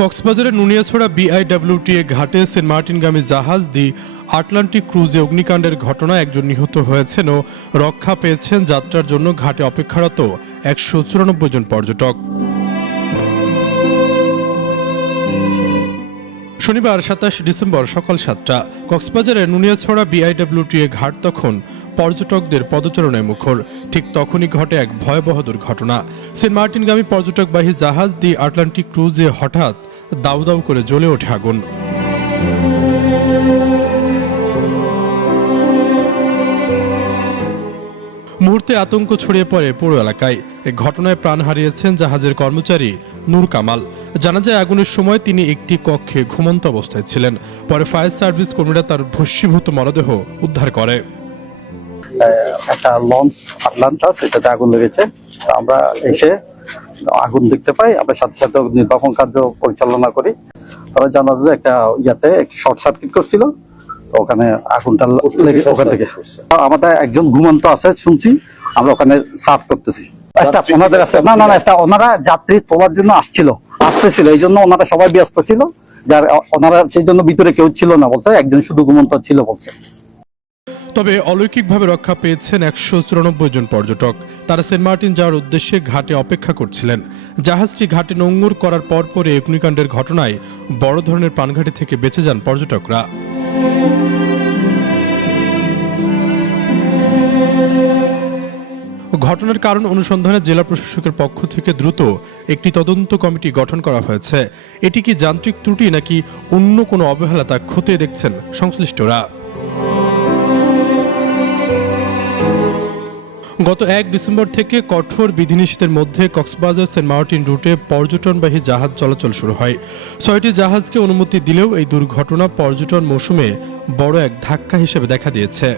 কক্সবাজারের নুনিয়াছড়া বিআইডব্লিউটিএ ঘাটে সেন্ট মার্টিনগামী জাহাজ দি আটলান্টিক ক্রুজে অগ্নিকাণ্ডের ঘটনায় একজন নিহত হয়েছেন ও রক্ষা পেয়েছেন যাত্রার জন্য ঘাটে অপেক্ষারত ১৯৪ জন পর্যটক। শনিবার ২৭ ডিসেম্বর সকাল ৭টা কক্সবাজারের নুনিয়াছড়া বিআইডব্লিউটিএ ঘাট তখন পর্যটকদের পদচারণায় মুখর। ঠিক তখনই ঘটে এক ভয়াবহ দুর্ঘটনা। সেন্ট মার্টিনগামী পর্যটকবাহী জাহাজ দি আটলান্টিক ক্রুজে হঠাৎ দাউ দাউ করে জ্বলে ওঠে আগুন। মুহূর্তে আতঙ্ক ছড়িয়ে পড়ে পুরো এলাকায়। এ ঘটনায় প্রাণ হারিয়েছেন জাহাজের কর্মচারী নূর কামাল। জানা যায় আগুনের সময় তিনি একটি কক্ষে ঘুমন্ত অবস্থায় ছিলেন। পরে ফায়ার সার্ভিস কর্মীরা তার ভস্মীভূত মরদেহ উদ্ধার করে। একটা লঞ্চ আটলান্টাস, এটাতে আগুন লেগেছে। আমরা এসে আগুন দেখতে পাই, আমরা সাথে সাথে নির্বাপন কার্য পরিচালনা করি। তারা জানা যায় একটা শর্ট সার্কিট করছিল, ওখানে আগুনটা লেগে ওখান থেকে আমাদের একজন ঘুমন্ত আছে শুনছি, আমরা ওখানে সার্ভ করতেছি। ওনাদের আছে না ওনারা যাত্রী তোলার জন্য আসতেছিল, এই জন্য ওনারা সবাই ব্যস্ত ছিল, যার ওনারা সেই জন্য ভিতরে কেউ ছিল না বলছে, একজন শুধু ঘুমন্ত ছিল বলছে। তবে অলৌকিকভাবে রক্ষা পেয়েছেন ১৯৪ জন পর্যটক। তারা সেন্ট মার্টিন যাওয়ার উদ্দেশ্যে ঘাটে অপেক্ষা করছিলেন। জাহাজটি ঘাটে নোঙর করার পরপরই অগ্নিকাণ্ডের ঘটনায় বড় ধরনের প্রাণঘাতী থেকে বেঁচে যান পর্যটকরা। ঘটনার কারণ অনুসন্ধানে জেলা প্রশাসকের পক্ষ থেকে দ্রুত একটি তদন্ত কমিটি গঠন করা হয়েছে। এটি কি যান্ত্রিক ত্রুটি নাকি অন্য কোনো অবহেলা তা খতিয়ে দেখছেন সংশ্লিষ্টরা। গত ১ ডিসেম্বর থেকে কঠোর বিধিনিষেধের মধ্যে কক্সবাজার সেন্ট মার্টিন রুটে পর্যটনবাহী জাহাজ চলাচল শুরু হয়। ৬টি জাহাজকে অনুমতি দিলেও এই দুর্ঘটনা পর্যটন মৌসুমে বড় এক ধাক্কা হিসেবে দেখা দিয়েছে।